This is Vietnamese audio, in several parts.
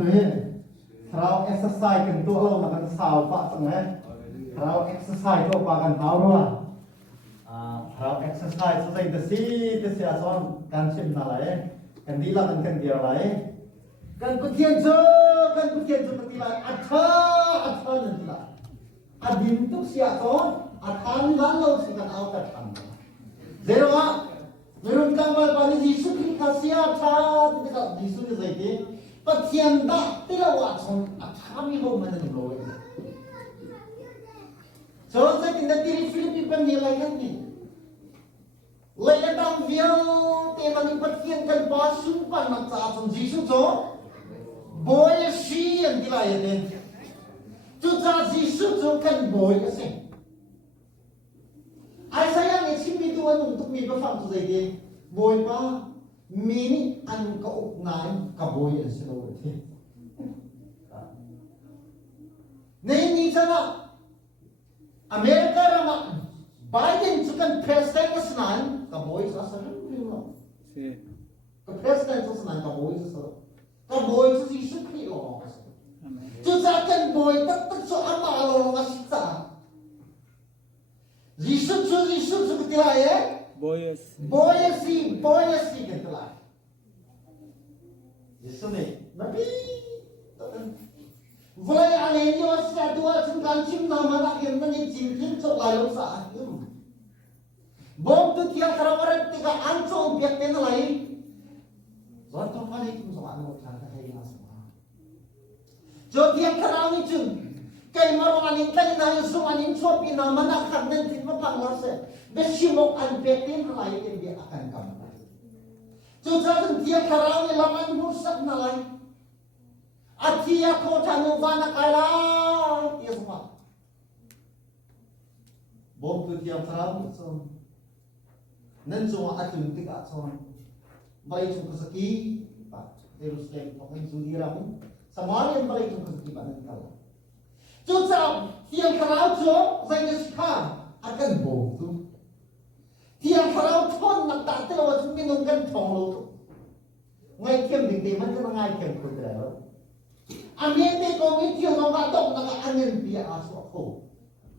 tuh kalau exercise kan tuh lo makan sahur pak tengah kalau exercise tuh pakan sahur lah kalau exercise selesai desi asal kan sim nalai kan dilakukan kan dia lain kan petian jo petilan atha nanti lah adin tuh siapa athan lalu sih kan awal kan zero Merun kambal pani Yesus Kristus atha tidak Yesus saja petian dah tidak wason kami mau mana nih loh so saya tidak diri Filipin penilai kan nih Laya dang view tema ni petian kan basu pan macam asam Yesus so boy si yang dilai ni tu cah Yesus so kan boy sih saya ni sini tu untuk mi berfaham tu saja boy pa mini an kau nai kaboy yang selalu ni ni sana Amerika ramah Biden tu kan presiden kesenangan kaboy sasa kan belum ke presiden kesenangan kaboy sasa kaboy tu Yesus Kristus tu kan boy tak so amal lo ngasih tak Yesus seperti lah ya. Boyasi gitu lah. Yesus ni, tapi Vawlei alenya wasa dua sengkan cim nama nak yang menyimpan cok lalu saat itu. Bom tu tiap orang tiga ancong biak tena lain. Zonto kali itu soal mau cakap hari ini semua. Jo tiap orang itu kay marong anin kanina yung sumanin sopi na manakad ng tinmapangwase besimok ang betin na lain hindi akan kamay so sabi tiya karami laman musak na lain at tiya ko tanuba na kailan tiya suma bom to tiya karami so nansong atun tika so balay yung kasaki pa Jerusalem pakay sundira mo Samaria balay yung kasaki pa ng kalan Tujuh tiang kerau tu saya sekarang akan bodoh. Tiang kerau tu nak tak tahu macam minumkan thong tu. Ngai kem di mana kan ngai kem kudera. Amin ni kau ni tiang orang tak nak angin dia asal aku.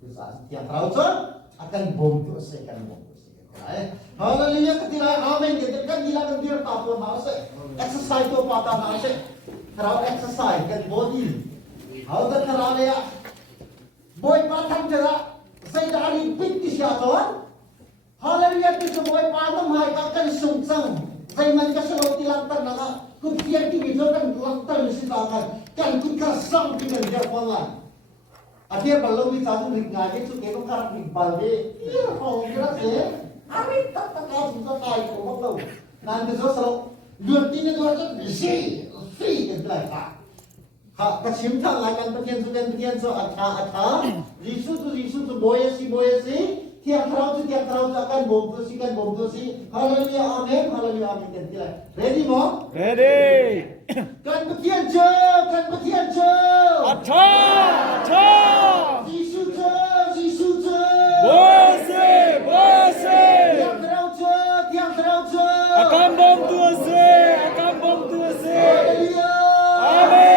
Tujuh tiang kerau tu akan bodoh sekan bodoh sekan. Haleluya ketika amin kita kan dilakukan dia tak pun masuk. Exercise tu patah masuk. Kerau exercise kan body. Hal terkala boy patang jera saya dari pintu siapa haleluya tu boy patang hai akan sungsang saya mereka selalu tilantar naga kupian tu itu kan lantar silakan kan kita sang dengan dia pola akhir belum bisa tu ngaji tu kena karak di balde iya kau kira sih amin tak kau sudah tahu kau tahu nanti so selalu dua tiga dua tu si kan lah kesimpulan akan petian so atha Yesus tu boyasi tiap kerau tu akan bomtu si haleluya amin kan tidak ready mo Ready. kan petian jo Atha. Yesus Boise. tiap kerau jo Akan bom tuase. haleluya Amin.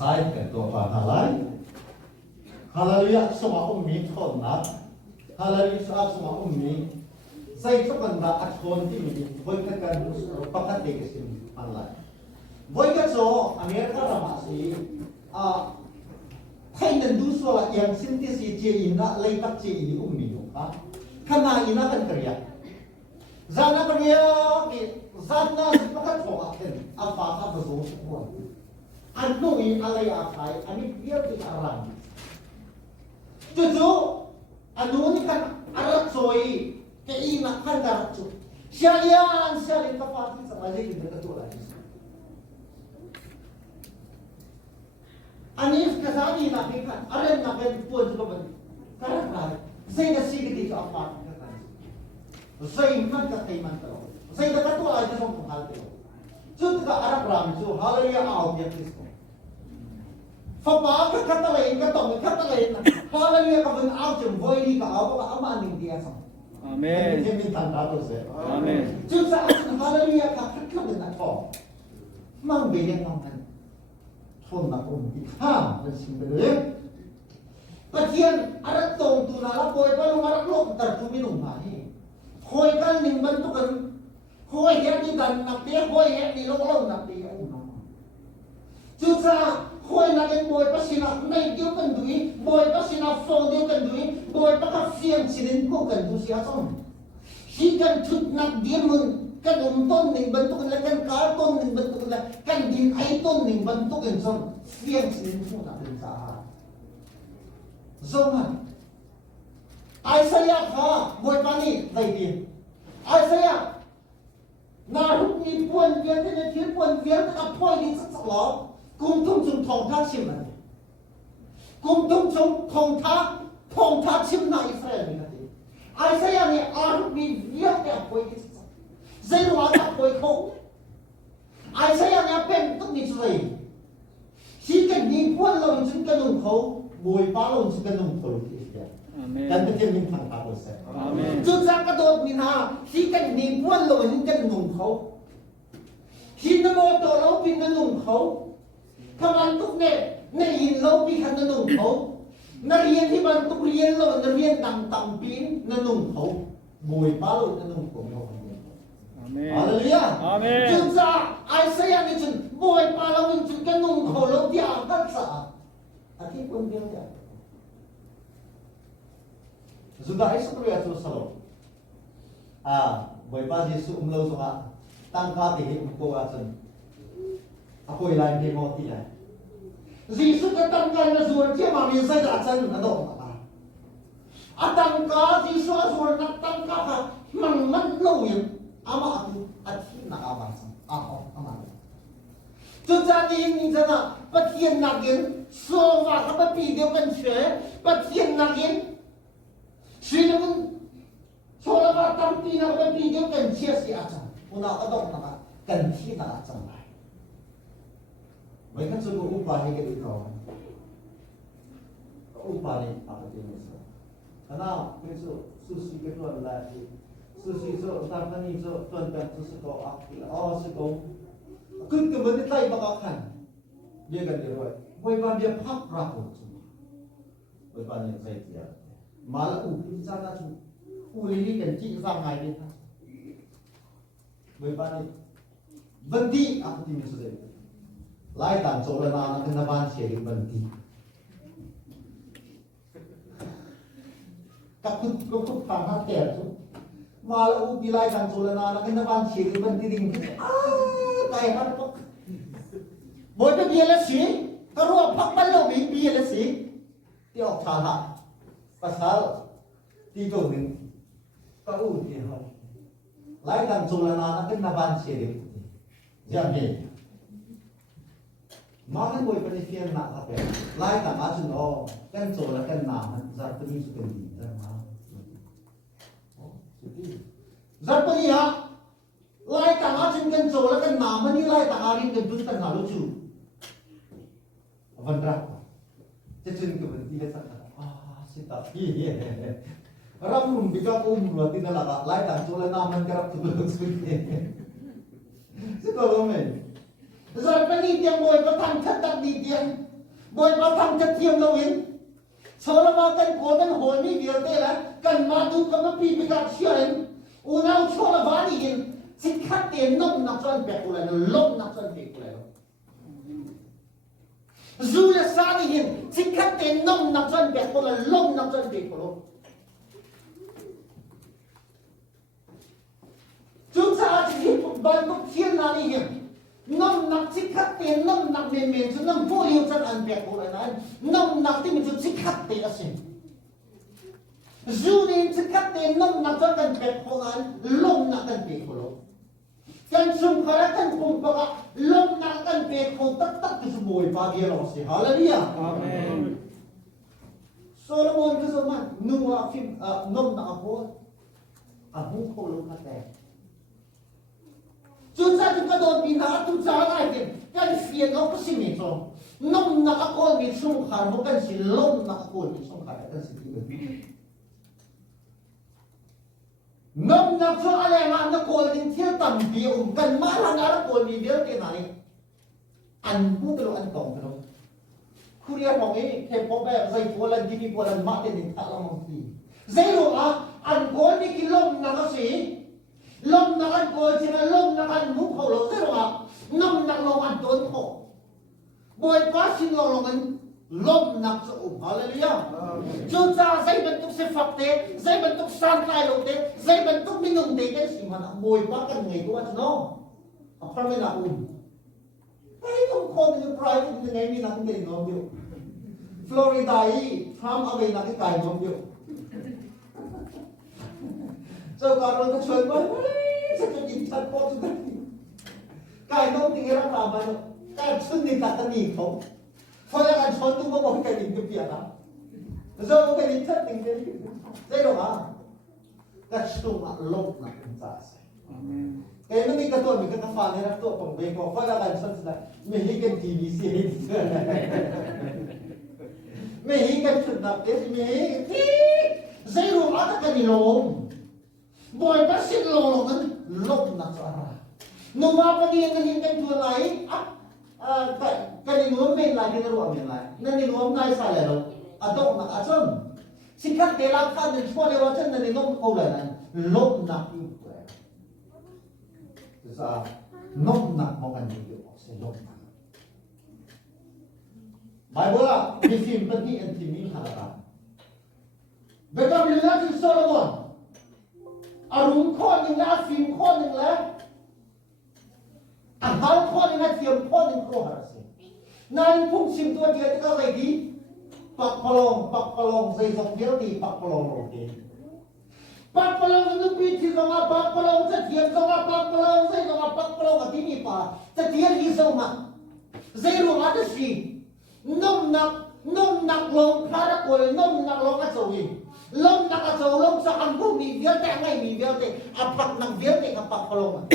exercise kan tu apa halal haleluya semua ummi thonat haleluya semua ummi saya tu kan dah akhon ti mi boy kan pakat de kesim halal boy kan so Amerika ramasi Thailand du so la yang sintesi je ina lai tak je ini ummi no ka kana ina kan kerja zana kerja ki zana pakat so akan apa ka so semua anu ini alai akai, ani biar kita arang. Tujuh, anu ini kan arak soi, keinak kan arak soi. Syalian tepati sama aja kita ketua lagi. Ani kesani nak ikan, ada nak pun juga ber. Karena saya dah sih kita apa kan. Saya iman tak iman tahu. Saya dah ketua lagi sama hal tu. Juga Arab ram itu haleluya out yang Kristo. phá bá các khát lên các tổng khát lên hallelujah các vấn áo chừng voi đi cả áo và áo mà mình đi xong Amen. thêm mình thành ra tôi sẽ Amen. chúng ta hallelujah các khát lên ăn thọ mang về lên ngon hơn thôn là ông đi ham là xin về đấy Kasihan arak tong tu nala koi palu arak lok tar tu minum mai. Koi kan ning bentukan koi ya di dan nak dia koi ya di lok nak dia unam. Juga koi nak yang boy pasina naik dia kan dui, boy pasina fong dia kan dui, boy pakai siang sinin ko kan tu siapa som. Si kan cut nak dia mun kan ton ning bentukan kan karton ning bentukan kan din ai ton ning bentukan som siang sinin ko nak dia sah. Zaman Isaiah ha boy pani dai din Isaiah na ruk ni puan vian te ne thil puan vian te ka phoi ni sak lo kum tum chung thong tha chim na kum tum chung thong tha chim na Israel ni ka Isaiah ni aruk ni vian te phoi ni sak zai wa ta phoi kho Isaiah ni pen tuk ni chui si kan ni puan lo chung ka nung kho Boy palong sa ganung tulog siya. Amen. Ganto siya min pangkapos siya. Amen. So sa kadot min ha, si kan ni buwan lo hin ganung ko. Si na mo to lo pin ganung ko. Kamantok ne hin lo pi kan ganung ko. Nariyan hi bantok riyan lo, nariyan tang pin ganung ko. Boy palong ganung ko. Amen. Hallelujah. Amen. So sa Isaiah ni chun boy palong chun ganung ko lo dia kat sa. Ati pun dia dia. Sudah itu perlu tu selalu. Boy Yesus umlau suka tangka tihi umko asan. Aku ilain dia mau tidak. Yesus ketangka na suara dia mami saya asan adok apa. Atangka Yesus suara nak tangka ha mang lo yang ama aku ati nak abang apa ama. Jadi ini sana patian nagin so va ka video kan share patian nagin sinamun so la va tamti na ka video kan share si acha una adok na kan thi na acha mai mai kan so ko upa he ke dikhaw upa ni apa dia so kana keso susi ke tu la susi so tartani so tuan kan susi ko akil so ko Kun ke benda tay bakakan dia kan dia buat boy ban dia phak rakot semua boy ban yang saya dia malah di sana tu uli kan ci sang hai dia boy ban bandi aku ti misal lai tan so la na kan ban che bandi kaput ko phang ha ter tu malah bilai tan so la na kan ban che bandi ding tay hat pok boy ta dia la si ka ro phak ban lo bi bi la si ti ok tha ha pasal ti to ning ka u ti ha lai tan so la na kan ban che de jam he ma kan boy pa ni fian na ka pe lai tan a chun o kan so la kan na man za ta ni su kan di ta ma za pa ni ha lai tang a chun kan so la kan na man ni lai tang a rin kan tu tan na lo chu avan ra che chun ke ban ti le sa si ta hi ram rum bi ka ro ti na la ka lai tang so la na man ka rap tu lo su ke si to lo me zar pa ni tiang boy pa thang chat tak di tiang boy pa thang chat tiang lo in so la ma kan ko kan ho ni bi te la kan ma du ka ma pi bi ka chian unau so la va ni in Xin khát tiền nông nạp cho anh bẹt của lại nó lông nạp cho anh bẹt của lại dù là xa đi hiền xin khát tiền nông nạp cho anh bẹt của lại lông nạp cho anh bẹt của nó chúng ta chỉ hiệp một bài một thiên là đi hiền nông nạp xin khát tiền nông nạp mềm mềm cho nông vô hiệu cho anh bẹt của lại này nông nạp thì mình cho xin khát tiền là xin dù đi xin khát tiền nông nạp cho anh bẹt của lại lông nạp anh bẹt của nó kan sum kan pung baka lom na kan pe ko tak tu boy pa dia lo si hallelujah Amen. Solomon ke zaman nuwa film nom na ko a hu ko lo ka te Chú cha chúng ta đồn bị nát chú cha này thì cái phiền nó có gì mình cho nông nạc con mình sung khả một cái gì lông nạc con mình sung khả cái gì nông nạc cho anh em ăn nó con mình thiếu tầm biểu cần má là ngã con mình biểu cái này ăn bút cái ăn tổng cái đó Korea mong ấy thêm có bé dây phố lần đi phố lần mát thì thả lòng mong gì dây luôn ăn con mình cái lông nạc cái gì lông nạc ăn con chỉ là lông nạc ăn mút khẩu lông dây luôn nông nạc lông ăn tốn khổ Boy passing along and lom nak sa hallelujah. Chú cha dây bentuk sifat te, dây bentuk santai lo te, dây bentuk minum te ke si mana boy pa kan ngai ko at no. Apa men aku. Hey kung ko ni private ni ngai ni nak ngai no bio. Florida yi Trump away nak kai no bio. So karon ka choi ba. Sa ka chat po tu. Kai no tingira ta ba no. Cái xuân đi ta nhìn không, thôi là cái xuân tôi có một cái nhìn cái việc đó, rồi một cái nhìn chất nhìn cái đấy đâu mà, cái xuân mà lốc là cũng giả cái nó đi cái tuổi mình cái pha này là tuổiของเบก็thôi là cái xuân là mình hi cái TV series, mình hi cái chuyện là cái mình hi cái dây ruộng ở cái gì lồng, bồi bớt xin lồng nó lốc là sao, nung apa dia yang hingan tuan lain, cái nuông men lại cái ruộng men lại, nên nuông ngay sai lại rồi, đông nặng chân, xin khắc để làm khăn để cho leo chân nên nông câu lại này, lốp nặng như vậy, thế sao, nông nặng mong anh nhiều sẽ lốp nặng, bài bữa là cái phim bất kỳ anh tìm mình hả bây giờ mình nói chuyện Solomon, đúng con những lá phim con những lá hal con những phim con những câu hỏi nan phụng sim tua dia cái gì đi pak palong dây dòng điếu thì pak palong rồi pak palong nó bị thì dòng pak palong sẽ thiệt dòng pak palong dây dòng pak palong ở tí mi pa sẽ thiệt đi sâu mà dây ruộng ăn cái gì nông nặc lông khá đã quên nông nặc lông cái gì lông nặc cái gì lông sao ăn cũng bị viết tại ngay bị viết thì pak nặc viết thì cái pak palong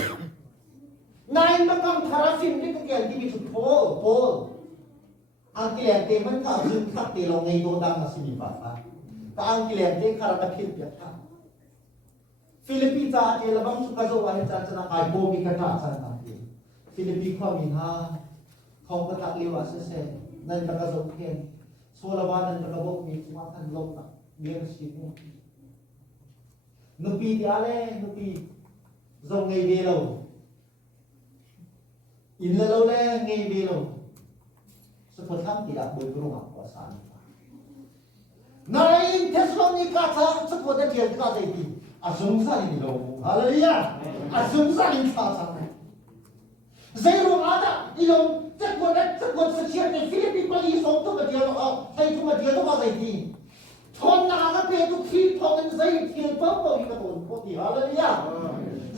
này nó cầm thara phim đi cái gì bị sụt phô ang kilian te man ka zun khak te lo ngai do dang na sini pa ka ang kilian te khara ka khil pya tha Philippines ta te labang su ka zo wa cha cha na kai bo mi ka ta cha na te Philippines kho min ha khong ka tak liwa se nan ka zo khen so la ba nan ka bo mi ma kan lo na bien si ni nupi ti ale nupi zo ngai be lo in la lo le ngai be lo seperti tidak bergerak kuasa. Naik Thessalonika tak seperti dia kata itu. Asumsa ini loh. Haleluya. Asumsa ini sahaja. Zero ada. Ilom seperti sekian ni Filipi pali somto dia loh. Hai cuma dia loh kata itu. Thon naga petu kiri thon zai kiri papa kita thon poti. Haleluya.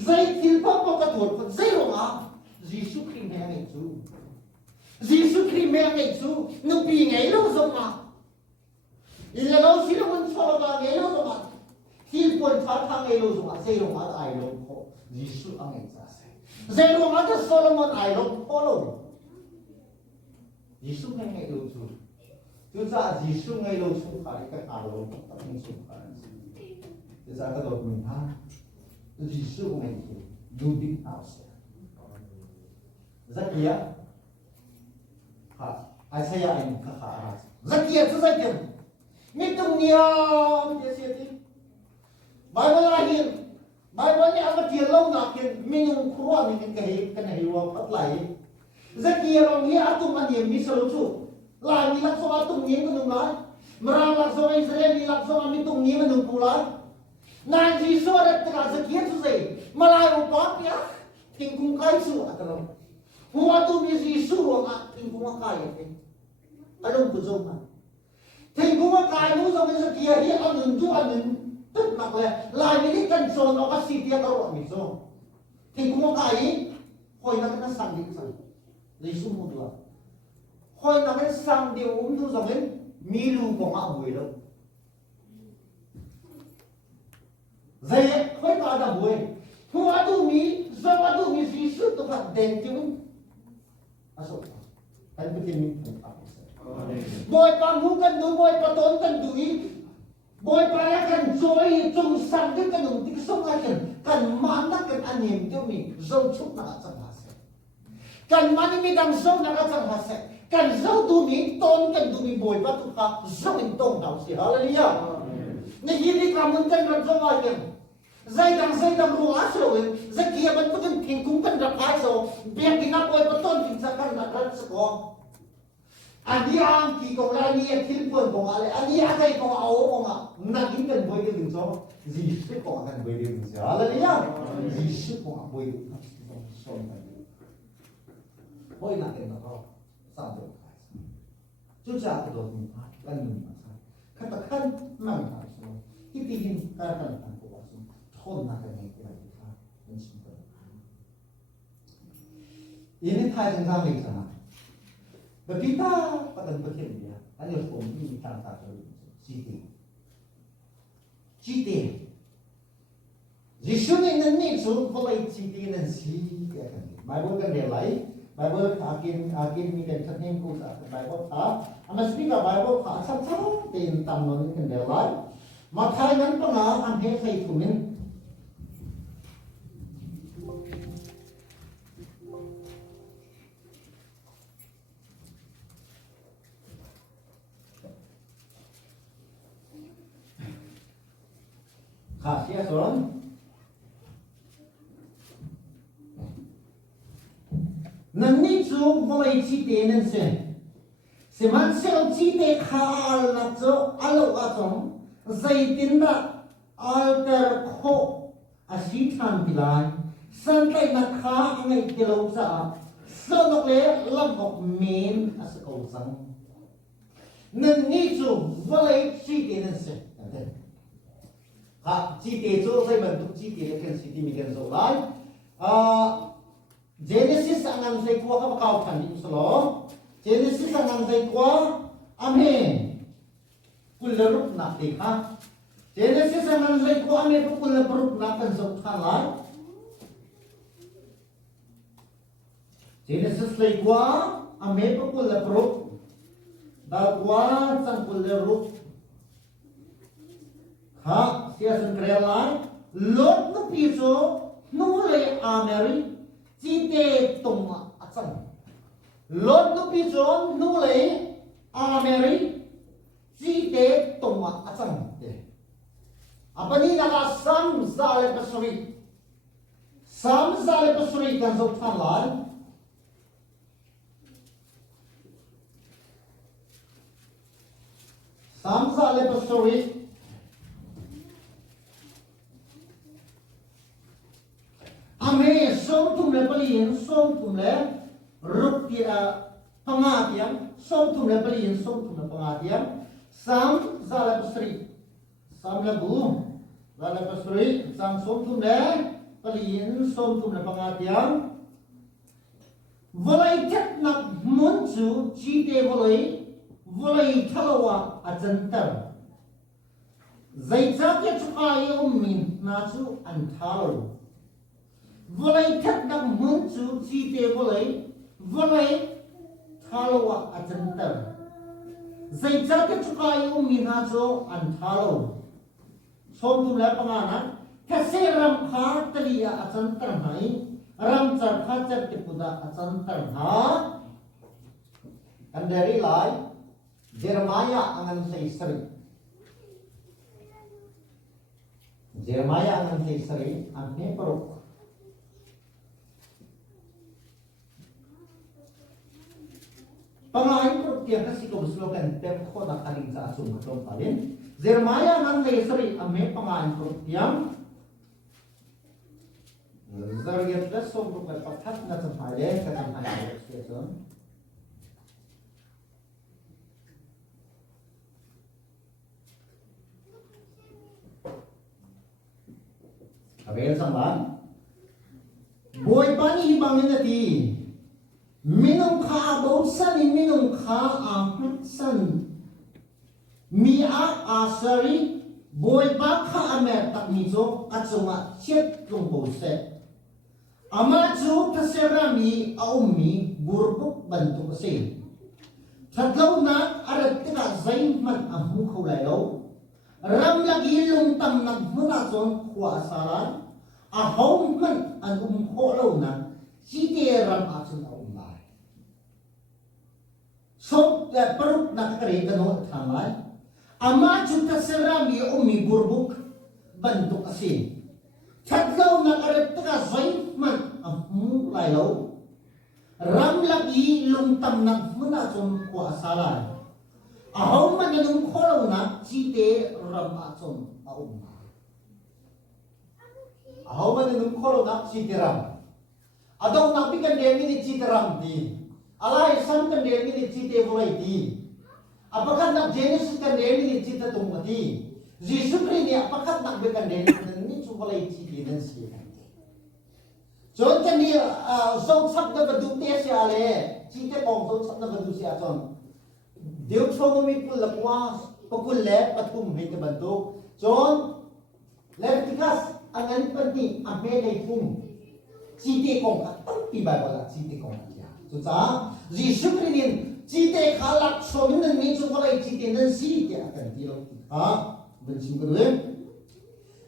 Zai kiri papa kita thon. Zero ah. Yesus Kristus yang itu. Jesus Christ mang ngày chú nung pi ngày lâu rồi mà là lâu xí lâu mình cho là ngày lâu rồi mà khi quân thắng thắng ngày lâu rồi mà dây rồi mà ai lâu khó Jesus ang ngày ra sẽ dây rồi mà cái Solomon ai lâu khó lâu Jesus ngày lâu chú chúng ta Jesus ngày lâu xuống khai cái ai lâu tập trung xuống khai thế ra cái đầu mình ha Jesus ngày chú du đi nào sẽ rất nhiều Isaiah ini kakak Zakia tu saja. Mitung niam dia siapa? Bible lahir. Bible ni apa dia lau nakin minum kuah ni kena hiwa pat lai. Zakia orang dia atum maniam misalucu. Lah ni langsung atum ni menung lai. Merang langsung Israel ni langsung mitung ni menung pulai. Nah Yesus ada tengah Zakia tu saja. Malai upat ya. Tingkung kai su atau Huwatu mi Yesus orang tingkung kai ya. Anong buzong man? Tingkung kai mo sa mga Zakia hi anun ju anun tet makle. Lai ni kan son o kasi dia karo mi so. Tingkung kai hoy na kana sang dik sang. Yesus mo dua. Hoy na kan sang dia tu sa men milu ko ma buai lo. Zai hoy ka da buai. Hua tu mi zawa tu mi Yesus tu kat den tiun masuk kan betul mi boy pamukan tu boy paton kan dui boy para kan joy trong sang dia kan nung tik song kan mana kan anim tu mi zo chuk na chang hase kan mani mi dang zo na chang hase kan zo tu mi ton kan tu mi boy pa tu ka zo in tong dau si hallelujah ni hili ka mun kan ra zo kan zai dang ru a so zai kia ban putun thing kung kan ra kai so biak dina boy pa ton tin sa kan na kan sa ko ani ang ki ko la ni thil pon ko ale ani a kai ko a o ko na kin kan boy din so ji shi ko kan boy din so hallelujah ji shi ko boy so boy na ken na ko sa do chu cha ko do ni kan ni ma sa kha ta kan mang ta so ki ti hin ka kan kan ko so thon na kan ni ko ai ka ni shi ko ini thai jang sang ni sa Kita pada bagian dia, hanya ini tangkap dulu, Cite. Yesus ini suruh mulai Cite dan si kan. Bible kan dia lain, Bible akin ni kan cermin kusa, Bible amas juga Bible asal tin tamnon kan dia lain. Makai nan pernah ambil saya tumin. Kasih son. Nanti tu mulai Cite nanti. Seman sel Cite khal nak tu alu atong. Zaitin dah alter ko asitan bilai. Santai nak kha angai kilau sa. Sonok le lampok min asakau sang. Nanti tu mulai Cite nanti. Cite tu saya bentuk Cite kan Cite mikiran soal. Genesis angan saya kuah apa kau kan di Solo. Genesis angan saya kuah amin. Kuleruk nak dikah. Genesis angan saya kuah amin kuleruk nak kan sokalan. Genesis saya kuah amin kuleruk. Dah kuah sang kuleruk. Ha, siya sengkerelai, lot no piso, nulai ameri, Cite tonga acang. Lot no piso, nulai ameri, Cite tonga acang. Apa ni naka sam zale pasuri kan so thalai. Sam zale pasuri. Ame som tum le palin som tum le rukia pangatiam som tum le palin som tum le pangatiam sam zala pasri sam le bu zala pasri sam som tum le palin som tum le pangatiam volai tet nak munchu Cite volai thalawa ajantar zaitake chukai min nachu antharu Vawlei tet nak muncu Cite Vawlei thalawa ajantar. Zaitake chukai umina jo anthalo. Som tu le pangana kase ram kha taliya ajantar hai ram char kha char tipuda ajantar ha. And dari lai Jeremiah angan say sari. Jeremiah angan say sari anhe parok. Pangain ko tiya kasi ko slogan tem ko na kaling sa asum ko palin. Jeremiah nang naisari ame pangain ko tiyang. Zariyat la som ko patat na sa palin ka sa palin station. Abel samban. Boy pani ibangin nati. Minum kha bau san minum kha ahmat san mi asari boy ba kha amer tak mi zo achunga chet lung bo se Amaju taserami aumi burbuk bantu kasi. Tatlaw na arat tika zain man amu kaulayaw. Ram lagi lung tam nagmunaton kuasaran. Ahaw man ang umkolaw na Cite ram asun aumay. So, perut nakakari gano'n tamay. Amaju taserami aumi burbuk bantu kasi. Tatlaw na arat tika zain man amu layaw. Ram lagi lung tam nagmunaton kuasaran. Ahaw man anong kolaw na Cite ram asun aumay. Ahaw man anong kolaw na Cite ram. Adaw nabikan dia minit Cite ram di. Alay sam kan dia minit Cite Vawlei di. Apakah nak Genesis kan dia minit Cite tungmati. Yesus Kristus apakah nak bikan dia minit Vawlei Cite dan siapa. John kan dia zong sabda badu tesi ale. Cite kong zong sabda badu si aton. Deuteronomy pun lakwa pakul le patum hei ke bantu. John Leviticus angan penting amelai pun. Cite kong tapi Bible Cite kong dia. Sudah Yesus Kristus Cite kalak somen ni Vawlei Cite dan si dia akan dia. Bersih kedua.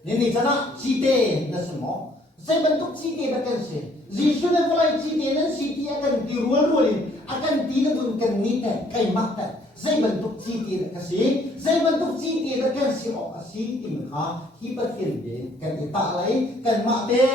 Ini cara Cite na semua. Saya bentuk Cite bahkan saya. Yesus na Vawlei Cite dan si dia akan dirual-rualin akan dinadunkan nita kay mata. Saya bentuk Cite kasi. Saya bentuk Cite bahkan si o kasi timka hibat hilbe kan italai kan mate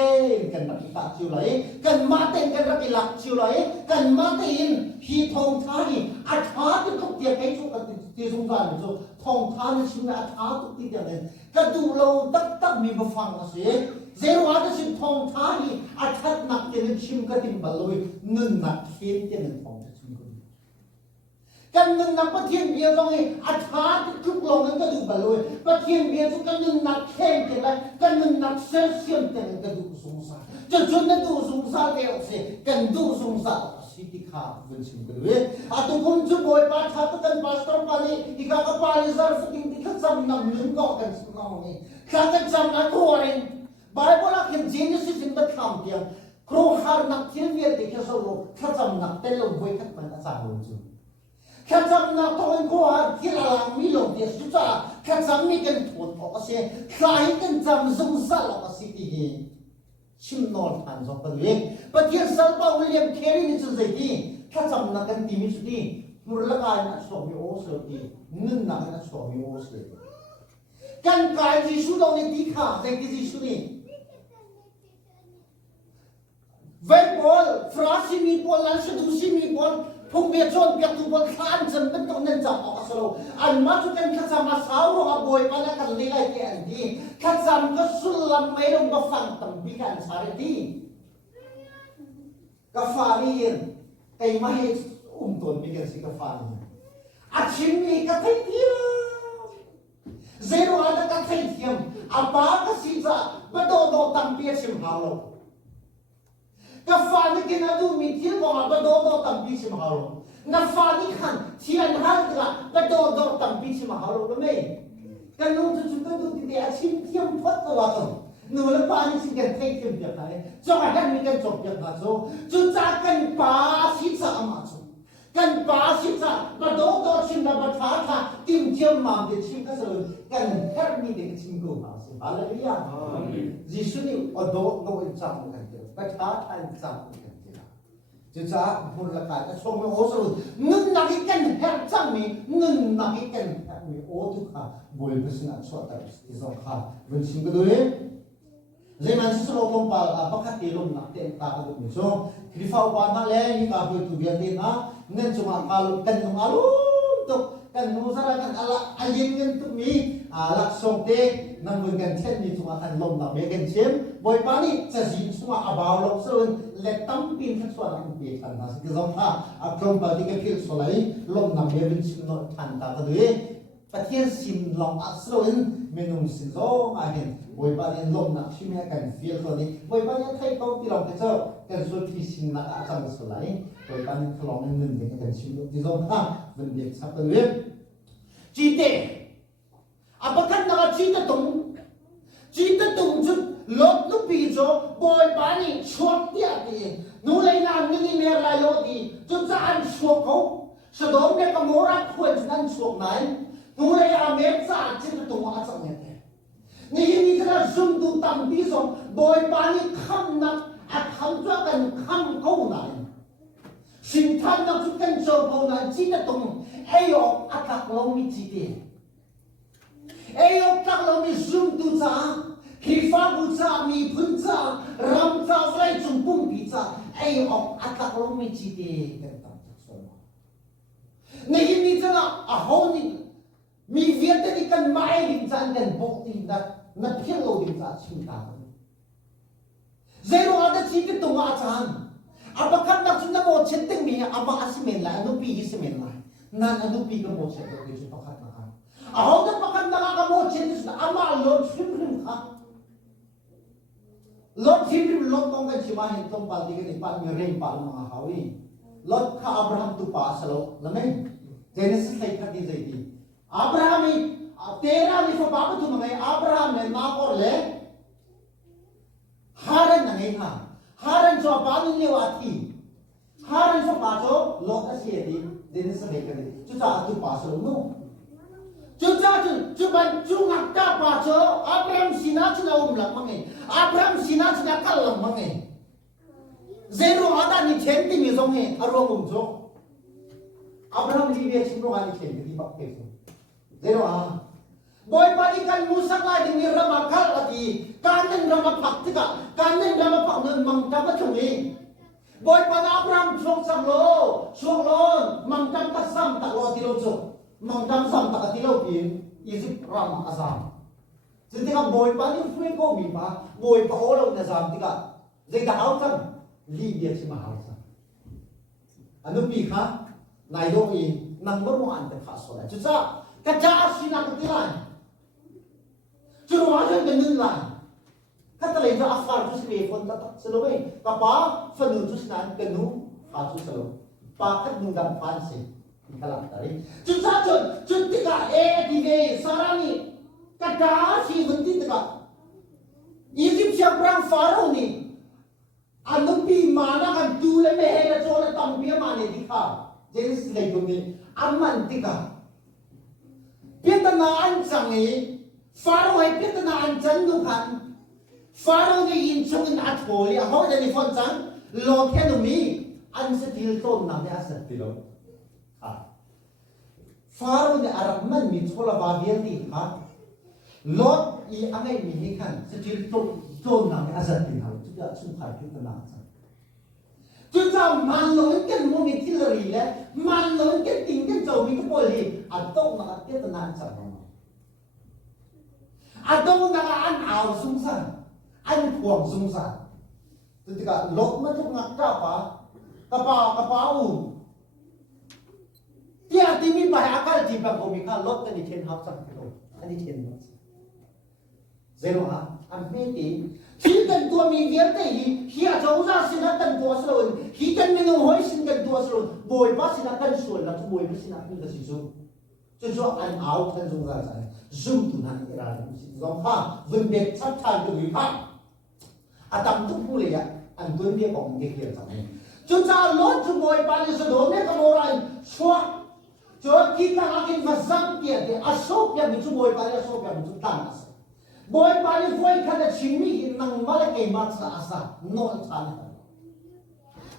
kan rakita ciulai kan mate kan rakilak ciulai kan matein hi thong thani atha tuk dia kai chu ka ti sung san chu thong than chu na atha tuk ti dia ne ka du lo tak tak mi ba phang ase zero ada sim thong thani athat nak te ne chim ka tim baloi nun nak khen te ne thong chim ko kan nun nak pa thien bia dong e atha tuk lo nan ka du baloi pa thien bia chu kan nun nak khen te la kan nun nak sel sim te ne ka du sung sa chu chu na du sung sa le o se kan du sung sa Cite kha bersih kedua. Atau pun boy pastor kan pastor kali ika kapal zar futing tika sam nam lungko kan semua ni. Kata sam na koren. Bible akan Genesis in the kam dia. Kro har nak tilvier tika solo. Kata nak telo boy kat mana sahun tu. Kata nak toin ko har tilalang milong dia suca. Kata mi kan thot ko ase. Khai kan jam zung sal ko Cite hi. Chimnol tan so kadwe pathian salpa William Carey ni chu zaiti khacham na kan timi suti murlaka na so mi o so ti nun na na so mi o so kan kai ji su do ni ti kha zaiti ji su ni vai bol frasi mi bol lan su du si mi bol phung bia chon bia tu bol khan jan ben to nen jam o asalo an ma chu kan khacham ma sao ro a boy pa la kan le lai ke an di khacham ka sulam mai ro ba fang tam bi kan sare di ka farin kai mai ton bi kan si ka farin a chim mi ka thai tia zero ada ka thai tiam apa ka si za ba do tam pi chim ha lo ka farin kin adu mi til ko ba do tam pi chim ha lo na farin khan thian hal ga ba do tam pi chim ha lo me kan nu chu ka du ti a chim tiam phot ka wa ko nu la pa ni si kan thai tiam ja kai so ka han mi kan chok ja ka so chu cha kan pa si cha ma chu kan pa si cha ba do chim na ba tha tha tim tiam ma de chim ka so kan her mi de chim go ha so hallelujah amen jisu ni odo no in cha mo kan ba tha tha in cha mo kan ti la chu cha mun la ka ka so me o so nun na ki kan her cha mi nun na ki kan her mi o tu kha bol ba sin a chwa ta ti so kha bun sim ko do le Zaman sesuatu pal apakah tilum nak tem tak ada musuh. Krifau wana le ni kabu tu biar ni na ngan cuma kalau kan alum tu kan nusara kan ala ayin ngan tu mi alak songte nang bukan chen ni cuma kan lom nak megan chem boy pani sesi semua abau lok sun le tampin kan suara kan pi kan nas gezong ha akrom pati ke pil solai lom nak megan chem no tan ta tu pathian sim long asroin menung sin zo ahen boy pani lom nak chim kan feel ko ni boy pani thai ko ti long ke cho kan so ti sin nak a chang solai boy pani thlong nen nen kan chim ti zo ha ben biak sap tu Cite apakah nak Cite tung chu lot lu pi cho boy pani chuak tia ti nu lai na ni mer lai lo ti chu cha an chuak ko sa dom ne ka mora khoi nan chuak nai nu lai a mer cha chin tu ma chang ne ni ni ka zum tu tam pi so boy pani kham na a kham cha kan kham ko nai sin than na chu kan so ko na chi na tung ayo atak lo mi chi ti ayo tak lo mi zum tu cha khi phá bu cha mi phun cha ram cha lai chung pum pi cha ayo atak lo mi chi ti kan tam tak so ni ni cha a ho ni mi viet te kan mai ring chan kan bok ti na phiang lo ding cha chin ta zero ada chi ti tung a chan abakan nak chin na mo chen ting mi aba asimen la anu pi isimen la nan anu pi ka mo chen ko chu pakat na ka a ho na pakat na ka mo chen na ama lo sim kha Lot Hebrew lot tong kan chima hin tong pal diga ni pal mi reng pal mga hawi lot ka Abraham tu pa salo lamen Genesis lai khat ni zaidi Abraham ni tera ni fa ba tu mangai Abraham ne Nahor le Haran na ngai ha Haran cho pa ni le wa thi Haran fa pa cho lot a sie di Genesis lai khat ni chu ta tu pa salo no chu ban chu ngak ta pa cho Abraham sina chu na lam mangai Abraham sina sina kal lam mangai zero ada ni chen ti mi zong he arong jo Abraham li be chim ro ani chen ti bak pe zero a boy pa ni kan musak la ding ni rama kal ati kanen rama phak ti ka kanen rama phak ne mang ta ba chung ni boy pa Abraham chok lo mang tam ta sam ta lo ti lo cho mang tam sam ta ti lo pin Egypt rama asam jadi kan boy pani free ko mi pa boy pa olo na zam tika jadi dah hausan li dia si mahausan anu pi kha nai do i number 1 te kha so la chusa ka ja sina ka tilan churu wa jan den lan ka ta le ja afar chu si le fon ta selo mai ka pa fanu chu snan ka nu ha chu selo pa ka nu gam fan se kalam tari chusa chu tika e di ve sarani kata si henti teka Egypt siang perang Farao ni anu pi mana kan dule mehela chola tampia mane dikha Genesis lai ni aman tika pita na an changi Farao hai pita na an chan du khan Farao ni in chung in atholi a ho ni fon chang lo khenu mi an se til ton na me asat tilo ha Farao ni arab man mi chola ba biel di ha Lot i angai mi hi khan sejil to na me azat tin ha chu da chu khai tu na cha chu cha man lo ken mo mi thilari le man lo ken ting ken zo mi ko pol hi a to na a te na cha a to na an ao sung san an khuang sung san tu tika lot ma chu ngak ta pa u tia ti mi ba akal ti ba ko mi kha lot ni chen hap sang ko ani chen zero ha am meti khi kan tua mi viet te hi a chau ra sin ha kan tua slon hi kan mi no hoi sin kan tua slon boy ba sin kan sual la tu boy ba sin kan ka si zo an au kan zo ra sa zoom tu na ra si zo ha vun bet chat than tu hi ha atam tu pu le ya an tun be ko nge kia sa ne chu cha lot tu boy pa ni so do ne ka mo rai chwa cho ki ka akin vasam kia de asok ya mi chu boy pa ya so ya mi chu tan boy pani foi khana chimmi nang mala ke mat sa asa non chan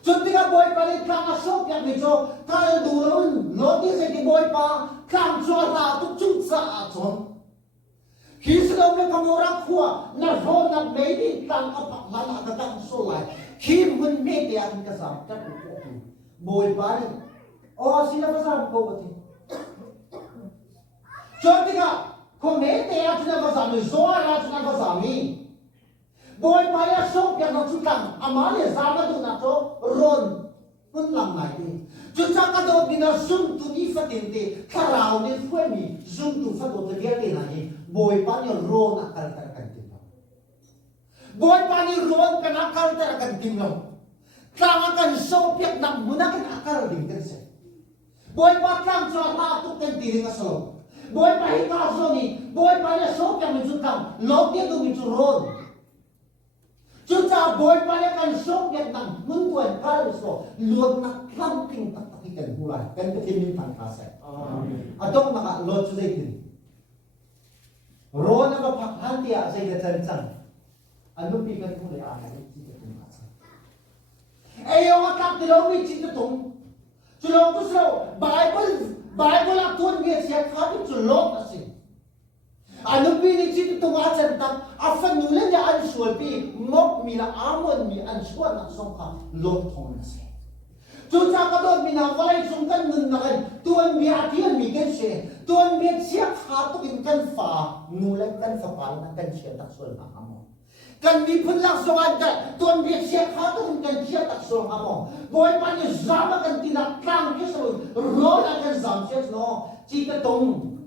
chutika boy pani kang asok ya mi cho kal durun loti se ki boy pa kang cho la tu chu sa a chon hislo me kamora khua na ro na me di tang ka pak mala ka tang so lai kim hun me te an ka sam ta ku boy pani o sila pa sam ko ti chutika ko me te a tuna ka sami zo a tuna ka sami boy pa ya so pya no chu tang amale zama tu na to ron pun lam nai ti chu cha ka do bina sum tu ni fatin te kharao ni fwe mi zum tu fa do te dia te na ni boy pa ni ron na kal tar kan ti boy pa ni ron ka na kal tar kan ti no tama kan so pya na muna kan akal ding ten se boy pa tang cho na tu kan ti ring a so boy pa hika so ni boy pa ya so kya mi chu kam lo ke tu mi chu ron chú cha bồi ba lẽ cần sốt get nằm muốn tuần cá rồi luôn nặng lắm kinh tắc tắc cái cần hula cần cái thiên minh thằng cá sẽ à đông mà cả lột chú dây tin rồi nó có phật han tiệt dây cái chân chân anh lúc đi cần hula à cái chỉ cái tung cá sẽ ai ông các cái lâu bị chỉ cái tung chú lâu chú lâu Bible là tuần nghe sẽ khá cái chú lột là gì anh lúc đi chỉ cái tung cá chân tâm à phần nụ lên nhà anh suy bị mốc mi là amon mi anh suy nặng song khá lột thong là gì chú cha có đôi mình nào vay chúng cần ngừng lại tuần bia thiên mi cái gì tuần bia chiếc hạt tôi in cần phá nụ lên cần phá phá là cần chiếc đặc xuân mà amon cần mi phun lạc song anh cái tuần bia chiếc hạt tôi in cần chiếc đặc xuân amon boy pan như giảm mà cần tin là căng cái số rồi là cần giảm chiếc nó chỉ cái tung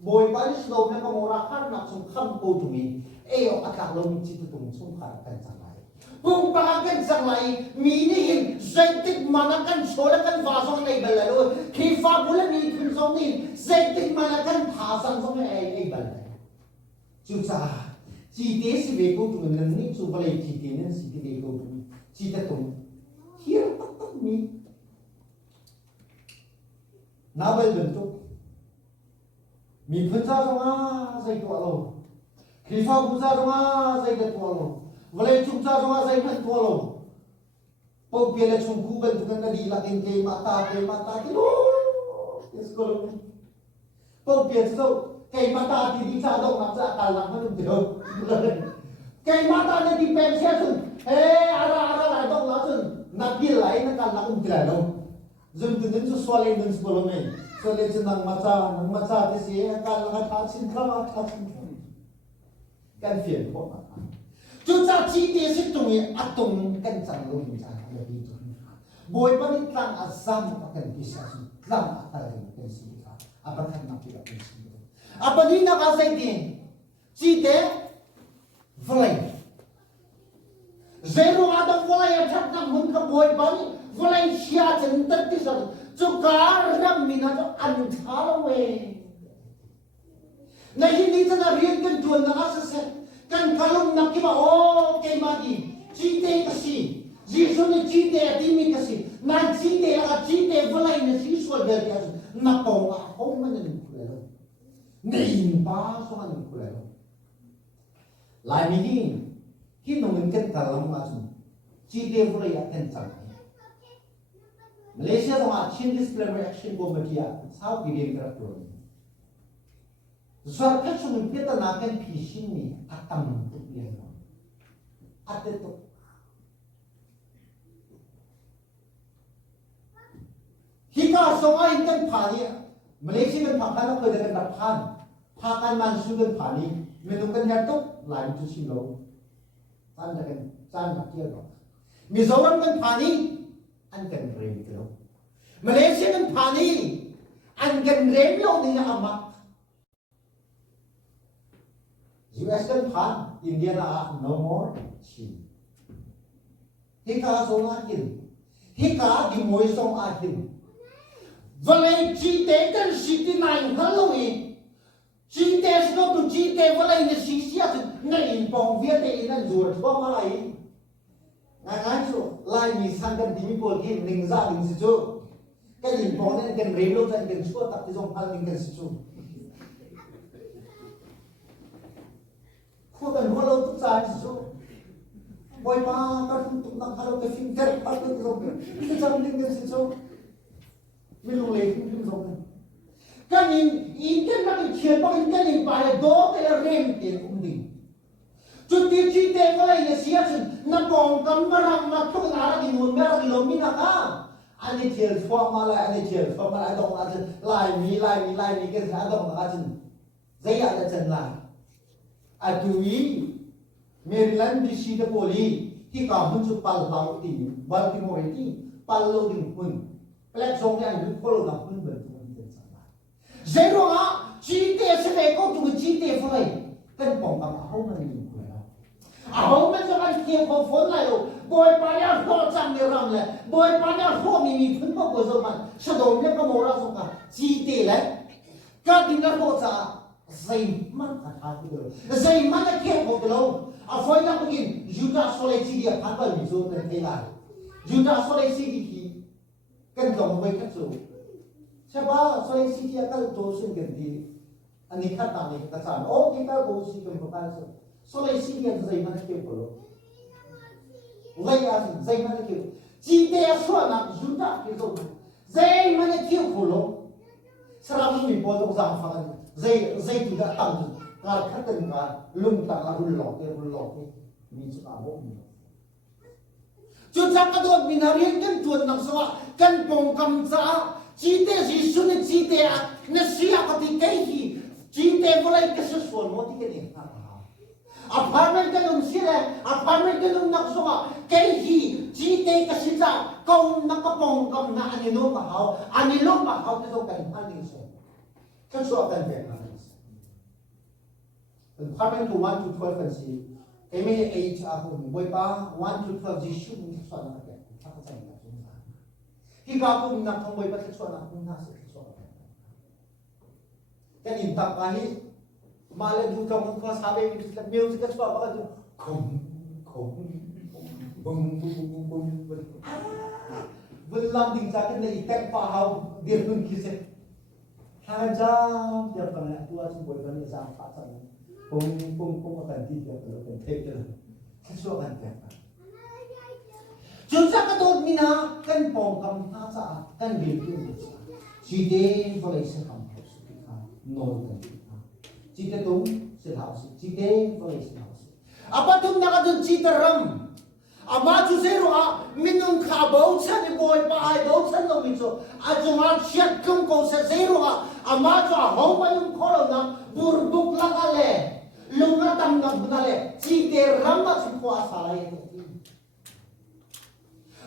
boy pan như slow mà có một ra khát nặng song khăm cô tụi mình eo ác lạc lông chỉ cái tung song khát cần giảm lại kung bakakan sang lai minihin zaitik manakan solakan vasong ay balalo kifa bula mi kun song ni zaitik manakan thasan song ay balalo chu cha chi te si ve ko tu nan ni chu balai chi te nan si te ve ko tu chi ta tum hier tak mi na bal ben tu mi phun cha song a zai ko alo kifa bu cha song a zai ka tu alo Vawlei chung cha zonga zai man to lo po pele chung ku ban tu kan di la ken ke mata ti lo es ko lo po pele so ke mata ti di cha dong na cha kal la man tu ke mata ne di pen sia sun ara la dong la sun na pi lai na kal la ti la lo zum tu den so swale den so lo me so le chen nang macha ti si kal la tha chin kha kan phiền ko ma chú cha chi tiết sẽ tung ye atung kan chang lo ni cha le bi tu boy pa ni tlang azam pa kan kisa su tlang atal kan si ka apa kan na pi kan si apa ni na ka sai tin chi te Vawlei zero adam Vawlei thak na mun ka boy pa ni Vawlei sia chen tar ti sa chu ka ram mi na cho an tha we na hindi ta na rian kan tuan na ka sa kan kalung nak kiba kay magi Cite kasi Jisu ni Cite at imi kasi na Cite at Cite Vawlei na si Israel berti aso napaw ako manan kulero nain pa so manan kulero lai mini kinong kan kalam aso Cite Vawlei at kan sang Malaysia sama chin disclaimer action committee sao bidin kerapro Zat kan sung pita nakan pisin ni atam tu yan. Ate tu. Hika songa ikan pani Malaysia kan pakan aku dengan dapan pakan mansu kan pani menukan hatok lain tu silo. Tan nak dia lo. Mizoram kan pani an kan rem lo. Malaysia kan pani an kan rem lo ni amak. US kan pan, India na no more China. Hika song akin, hika di moy song akin. Vawlei Cite kan 69 Halloween. Cite sno tu Cite Vawlei na sisia tu na impong via te ina zur thwa ma lai. Ngai chu lai mi sang kan dimi pol ki ning za ning si chu. Kan impong ne kan relo tan kan chu tak ti song pal ning kan si chu. Kau kan walau tu cai so, boy ma kan tu nak kalau ke finger apa tu so, kita jangan tinggal situ, minum lagi minum so. Kan in kan nak siapa kan in pada dua kali rem dia undi. Cuti Cite Vawlei ni siapa nak bong kamera nak tu nak di mun merah di lomi nak ah. Ani tiel suam malah dong aja lai mi ke dong aja. Saya ada cenlah. Adui Maryland DC de poli ki ka mun chu pal lau ti Baltimore ti pal lo ding hun plek song ya du polo na hun ben tu sa zero a Cite se ve ko tu Cite Vawlei kan pong ka ho man ni ku la a ho man so kan ki ko phone lai lo boy pa ya ho chang ni ram le boy pa ya ho mi phun ko ko so man sa do me ko mo ra so ka Cite le ka ding na ho cha Zai man ka tha ku lo zai man ka ke ko lo a foi na begin Judah solai si dia phan mi zo na te la Judah solai si ki kan ko mai ka zo saba solai si dia kal to sin kan di ani khat ta ni ka san o ki ka go si kan pa so solai si dia zai man ke ko lo zai man ke ji te so na Judah ke zo zai man ke ko lo saram mi po to zang fa zai tu đã tăng ngài khát tình ngài lung tăng là hul lọt cái mình sẽ bảo hộ mình chúng ta các đội mình harian kan tuan nang sawa kan pong kam sa chite si sunit chite na siya pati kai hi chite volai ka sa suan mo ti ken apartment kan apartment kan nak sawa kai hi chite ka sita kau nakapong kam na anilo pa hao te do kan haning so kan so kan be Apartment to 1 to 12 and see. Eme age ako boy pa 1 to 12 Jishu ni sa na ka. Ako sa ina so na. Higa ko na kung boy pa sa na kung nasa so. Kan intak kahi mala du ka mo ka sabi ni sa music ka pa ka kum bum Belam ding sa na itek pa how dir nun kise. Hajam dia pa tua si boy pa ni sa pa sa Pung akan tidak kalau take kesukaan kita. Jumsa katod mina kan pong kam sa kan biltu. Cite boleh sekampus kita nol kan kita. Cite tu sehaus. Cite boleh sehaus. Apa tu nak tu cite ram? Ama tu zero minum kabau san boy pa ai bau san lo miso. Ajuma chat kum ko sa zero ama tu hau mayum kholo na burbuk langale. Lunga tam na bunale chite ramma chukwa salai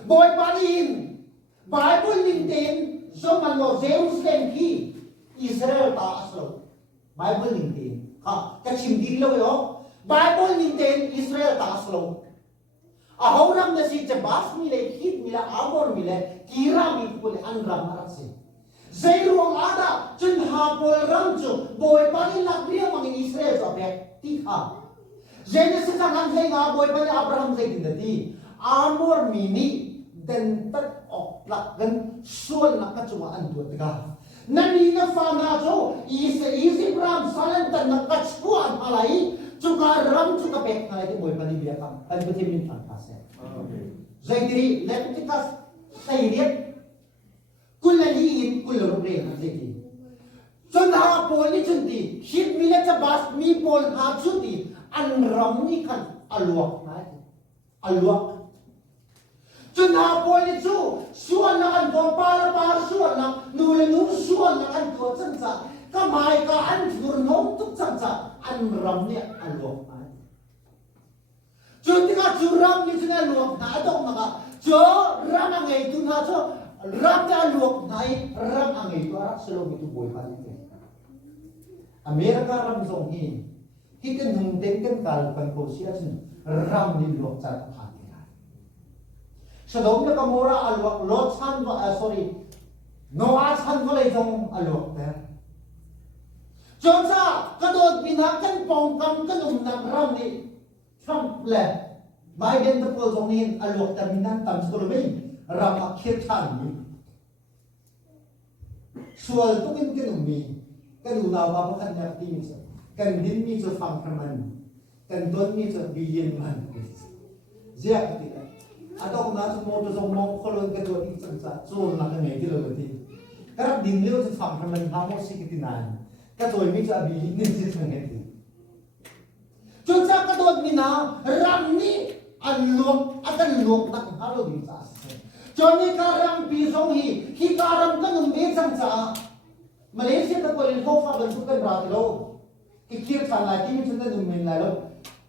boy panin bible ninten so manlo Jerusalem ki Israel ta aslo bible ninten ha ka chimdi lo yo bible ninten Israel ta aslo a hauram na si bas mile hit mila amor mile kira mi pule anram marase Zero ada chun hapol ramchu boy panin lakriya mangin Israel so pe Tika. Genesis ang hanglay nga boy pa ni Abraham sa itindati. Amor mini dentat oklak gan sual na katsumaan duat ka. Nanina fama so easy ram salantan na katsuan alay chuka ram chuka pek na iti boy pa ni Biyakam. Ano ba timin pangkase? Zaydiri Leviticus sayriyat kulaliin kulurubrin ang zaydiri. Chun ha poli chunti hit mila cha bas mi pol ha chuti an ram ni kan aluak chun ha poli chu suan na kan bom para suan na nule nu suan na kan to chan cha kamai ka an thur nom tuk chan cha an ram ni aluak mai chun ti ka chu ram ni chuna luak na dong na ka cho ram angai tu na cho ram ta luak nai ram angai tu arak selo itu boy pa ni Amerika ram zong hi kan hung ten kan kal kan ko sia chin ram ni lok chan pha ni la sadom na kamora alwak lot san noa san ko lai zong alwak ta chonsa kadot binak kan pong kam kanum na ram ni Trump le Biden ta ko zong ni alwak ta binak tam ko lo ram akhir chan ni sual tu kan mi kan unaw pa kan na timis kan din mi so Evan.Hmun kan don mi so Lian zia kita atau na so mo to so mo kolon ka do ti sa so na ka ngai ti lo ti karap din leo so Evan.Hmun ha mo si kitinan ka toy mi so abi ni si ngai ti chon sa ka do mi na ram ni an lok akan lok na halo din sa chon ni ka ram pi song hi karam ka num be sang sa Malaysia ta ko rin ho fa ban su kan bratilo kikir kan la ti mi chun na num min la lo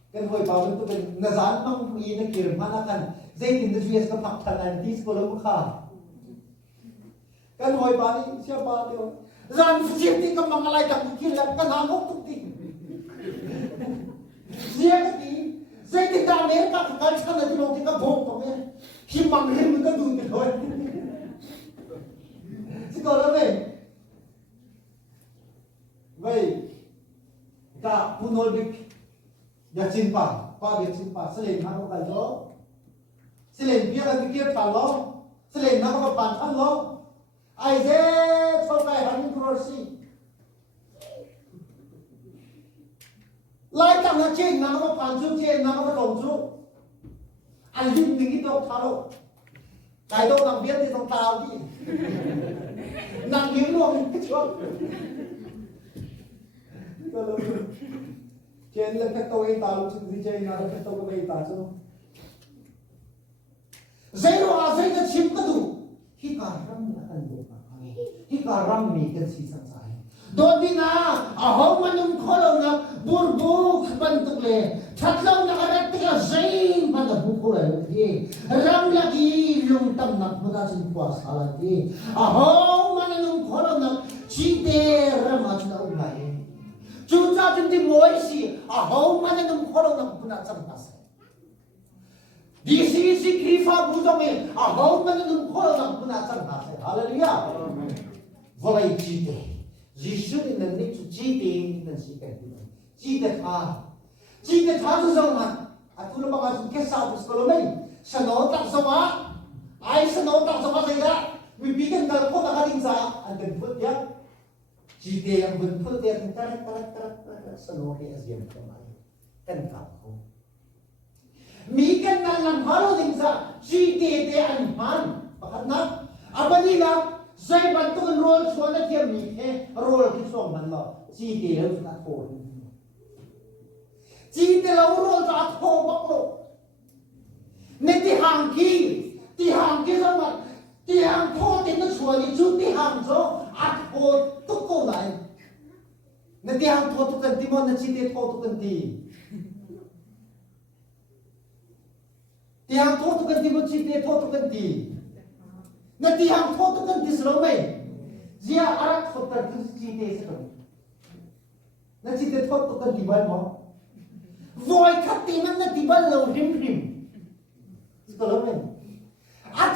kan hoi pa tu kan nazan mang i na kir mana kan zai tin de vies ka phak thanan tis ko lo kha kan hoi pa ni sia pa ti zan fu ti ka mangalai ta kikir la kan ha ngok tu ti sia ka ti zai ti ta ne ka ka chan na ti lo ti ka bom ko me hi mang rim ka du ti hoi si ko lo me vậy ka punol bik ya chimpa pa bik chimpa selen ha ko kal lo selen bia ka bik ta lo selen na ko pan than lo ai je chau kai han crore si lai tang na chen na ko pan chu chen na ko dong chu an lim ni dok tha lo cái đâu làm biết thì trong tao đi nặng miếng luôn cái chỗ trên là cái tôi tao lúc chừng gì chơi nào cái tôi cái bây tao chứ dây rồi dây cái chim cái đủ khi cả răng là ăn được mà khi cả răng mì cái gì sẵn sàng đôi đi na à hôm mà nhung khó lâu na buồn buồn bận tục lệ thật lâu na cái đấy cái dây mà nó buồn khổ lại thì răng lagi lung tâm nặng mà ta xin qua xa lại thì à hôm mà nhung khó lâu na chỉ để ra mà chúng ta uống lại chúng ta chúng ta mỗi gì à hôm mà nhung khó lâu na cũng đã chăm ta sẽ đi xí khi pha bù cho mình à hôm mà nhung khó lâu na cũng đã chăm ta sẽ hallelujah Vawlei Cite Giêsu nên nên chú Cite nên sĩ cái gì Cite tha tu zong man atu lo bang atu ke sa bus ko mai sano tak sama ai sano tak sama sai da mi bikin dal ko ta ding sa an den phut ya Cite yang ben phut ya tar sano ke asiam ko mai kan ka ko mi kan nan lam haro ding sa Cite te an man pakat na abani na sai ban tu kan rol suana thiam mi he rol ki song man lo Cite lo na ko chỉ để lâu rồi ra thô bóc lộ nên thì hàng kia sao mà thì hàng thô thì nó xua đi chút thì hàng số thô túc cô này nên thì hàng thô túc cần tí mà nó chỉ để thô túc cần tí thì hàng thô túc cần tí mà chỉ để thô túc cần tí nên thì hàng thô túc cần tí sớm mày giờ ara thô cần tí chỉ để sớm nên chỉ để thô túc cần tí bao mà voi khát tim nó thì bắt đầu rìm cái đó này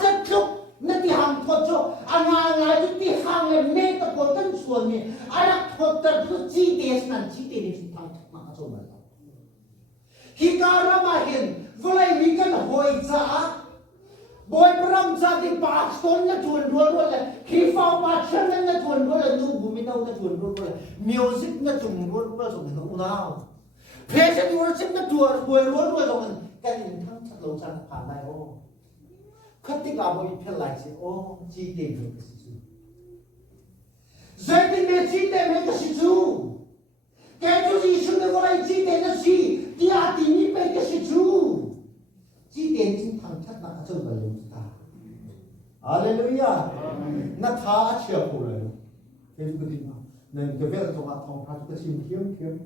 chắc chắn nó thì hàng thoát cho anh ngay chút thì hàng này mê ta có tân xuân này anh thoát ta chút chi tiết này chi tiết này thằng mà cho mình khi cả ra mà hiện Vawlei mình cần hồi giá bồi bram giá thì bát tôn nó chuẩn rồi là khi phao bát chân nó chuẩn rồi là nu bùi đâu nó chuẩn rồi là music nó chuẩn rồi là chuẩn nó nào Present worship na tuar buai luar luar kan in thang chat lo chan phan lai o khati ka bo phel lai se o chi te me ka si chu zai te me chi te me ka si chu ke chu ji shu ne Vawlei chi te na si ti a ti ni pe ka si chu chi te chin thang chat na ka chau ba lo ta hallelujah na tha chia ko le ke chu ti ma nên cái việc trong thong pha chu ka sim khiêm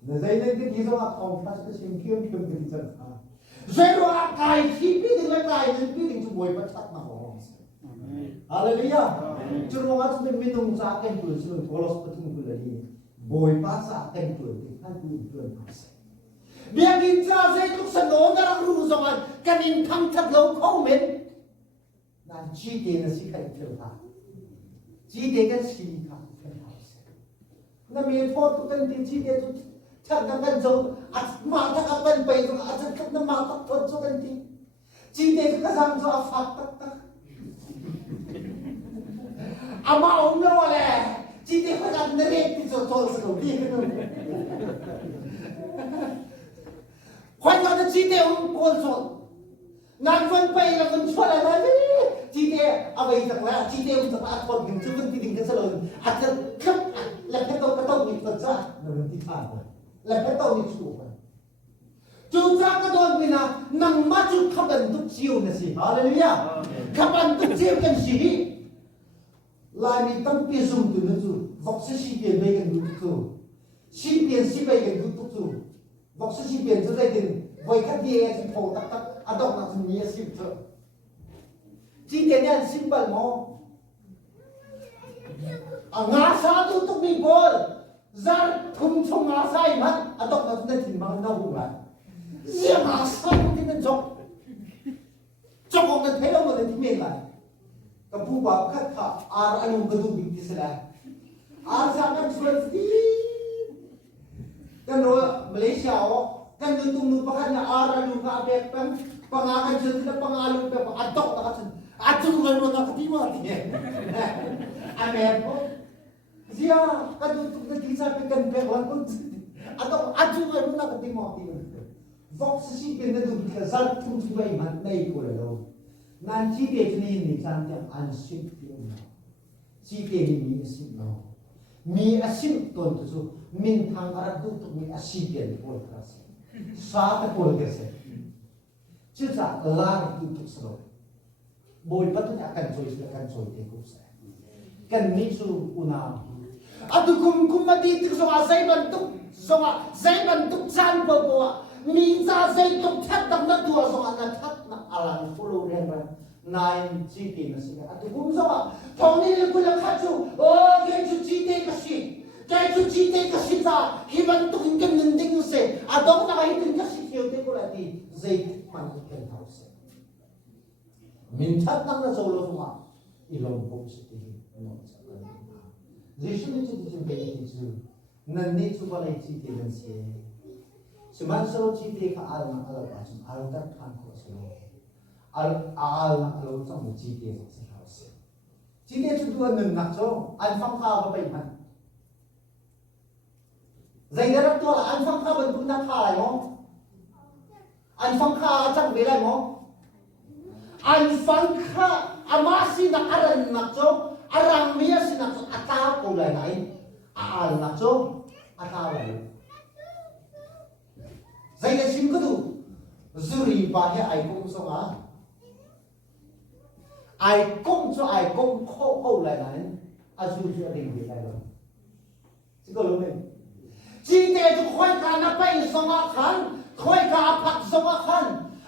nên dây lên cái gì đó ông phát cái sim khiêm cái chân à dây đó cài khi biết được là cài nên biết được chúng mồi bắt chắc mà họ hallelujah chúng nó chúng mình nung ra cái tuổi chúng mình follow cái chúng mình là gì mồi bắt ra cái tuổi thì hai tuổi tuổi bây giờ cha dây lúc sân nó đang ru rồi cái nhìn thăng thật lâu không mến là chi tiền là gì cái điều ta chi tiền cái gì cả那没错，都跟你几点就唱个跟走啊，马他个跟背着啊，这跟那马他拖着跟你，几点个上做发哒哒，啊马我们了嘞，几点个上那里你做是个厉害的，换到这几点我们过说。ngàn phân bay là phân chua là chi tiết bây giờ là chi tiết chúng ta còn những thứ vấn đề cái rồi thật khắp là cái tàu những vật ra là đi phản là cái tàu những chủ chúng ta cái đôi mình là nằm mắt chúng khắp ẩn túc chiều là gì hallelujah khắp ẩn túc chiều cái gì lại mình tâm bia dùng từ nó chủ vọc sẽ xí biển bay gần túc chủ xí biển xí bay gần túc chủ vọc sẽ xí biển cho đây thì với các địa chỉ phổ tắc tắc adok na sumia simple chi te ne simple mo nga sa tu tu mi bol zar thum thum nga sai man adok na sumia tin mang na hu ba zia nga sa tu tin jok jok ko na thelo mo tin me la ka bu ba khat kha ar anu ga du bi ti sala Asakan surat kan Malaysia kan nutung nupakan na aralu ka bepang pangakan sila pangalu pe atok na kasan atok ngalo na katima ti amerpo siya kan nutung na kisa pe kan pe wan atok ngalo na katima ti vox si pe na du ka sal tum subai man nei ko lo nan chi te ni san tiang an sip ti na chi te ni sip no mi asim ton tu min thang arak tu mi asipian pol krase sa ta pol krase chicha lar tu sro boy patu akan choice kan choice te ko sa kan ni su una atu kum mati tik so asai bantuk so sai bantuk chan po po mi za sai tok that dam na tu so na that na alang follow ren nine Cite na sila. At kung sa thong nila ko lang katsu, kaya su Cite kasi. Kaya su Cite kasi sa hibantok yung nanding se. At ako nakahitin kasi siyo, di ko lati, zay manikin house. Mintat lang na solo mga ilong po sa tingin. Zay siya nito dito bayi nito. Nandito pala yung Cite lang siya. Sumansaro Cite ka alam ng alaw at altar kan ko sa loob. al nak lo trong Cite sa house. Cite chu tu nang nak cho an phang kha ba bai man. Zai da to an phang kha ban tu na kha yo. An phang kha chang be lai mo. An phang kha amasi na aran nak cho arang mia si nak cho ata ko lai nai. Al nak cho ata lai. Zai da sim ko tu zuri ba he ai ko so ma. Ai công cho ai công khâu lại này azu cho đình về lại rồi chỉ có lúc này chỉ để cho khói cả nó bay sông á khăn khói cả phật sông á khăn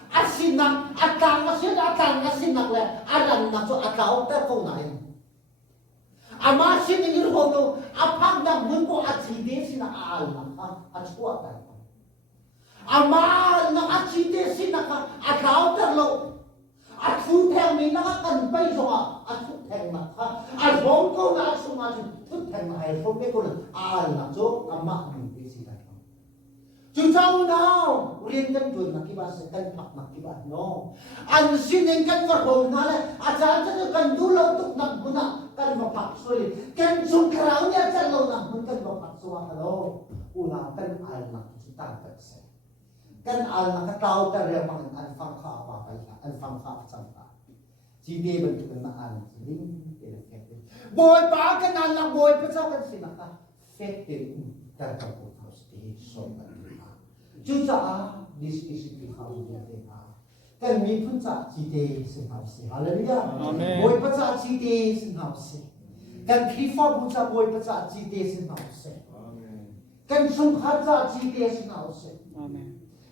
asin nặng atang asin nặng lại aran nặng cho atao ta câu này ama sin ni ru ho apang na mun ko achi de sin al na achua ta ama na achi de sin na atao ta lo at thu thang mi na kan pai so at thu thang na at bom ko na so ma thu thang na ai so me ko al na so ama mi pe si ta chu chau now riêng kan tu na ki ba se kan pak na ki ba no an sin en kan war ho na le acha cha kan du lo tuk na guna kan ma pak so le kan chung krau ya cha lo na mun kan ma pak so ha lo una kan al na chu ta ta se kan al na ka tao ta re pang an phang kha pa pai an phang kha chang ta Cite ban tu na an ling te la fet boy pa kan an la boy pa cha kan sin ka fet te ta ka ko house te so ka ta chu cha this is the how we te ka kan mi phun cha Cite sin house hallelujah amen boy pa cha Cite sin house kan khifa bu cha boy pa cha Cite sin house amen kan sum kha cha Cite sin house amen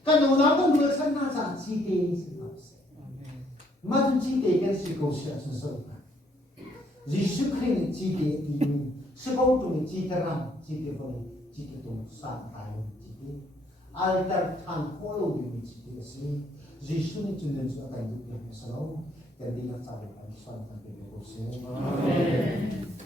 kan una ko mu san na cha Cite sin house amen Madun Cite kan si ko siya sa soka Jisu Kring Cite ni sebab tu ni Cite ram Cite boleh Cite tu sang tayo Cite altar tan follow ni Cite si Jisu ni tunan sa akan dunia selalu jadi nak cari kan sang tayo ko siya amen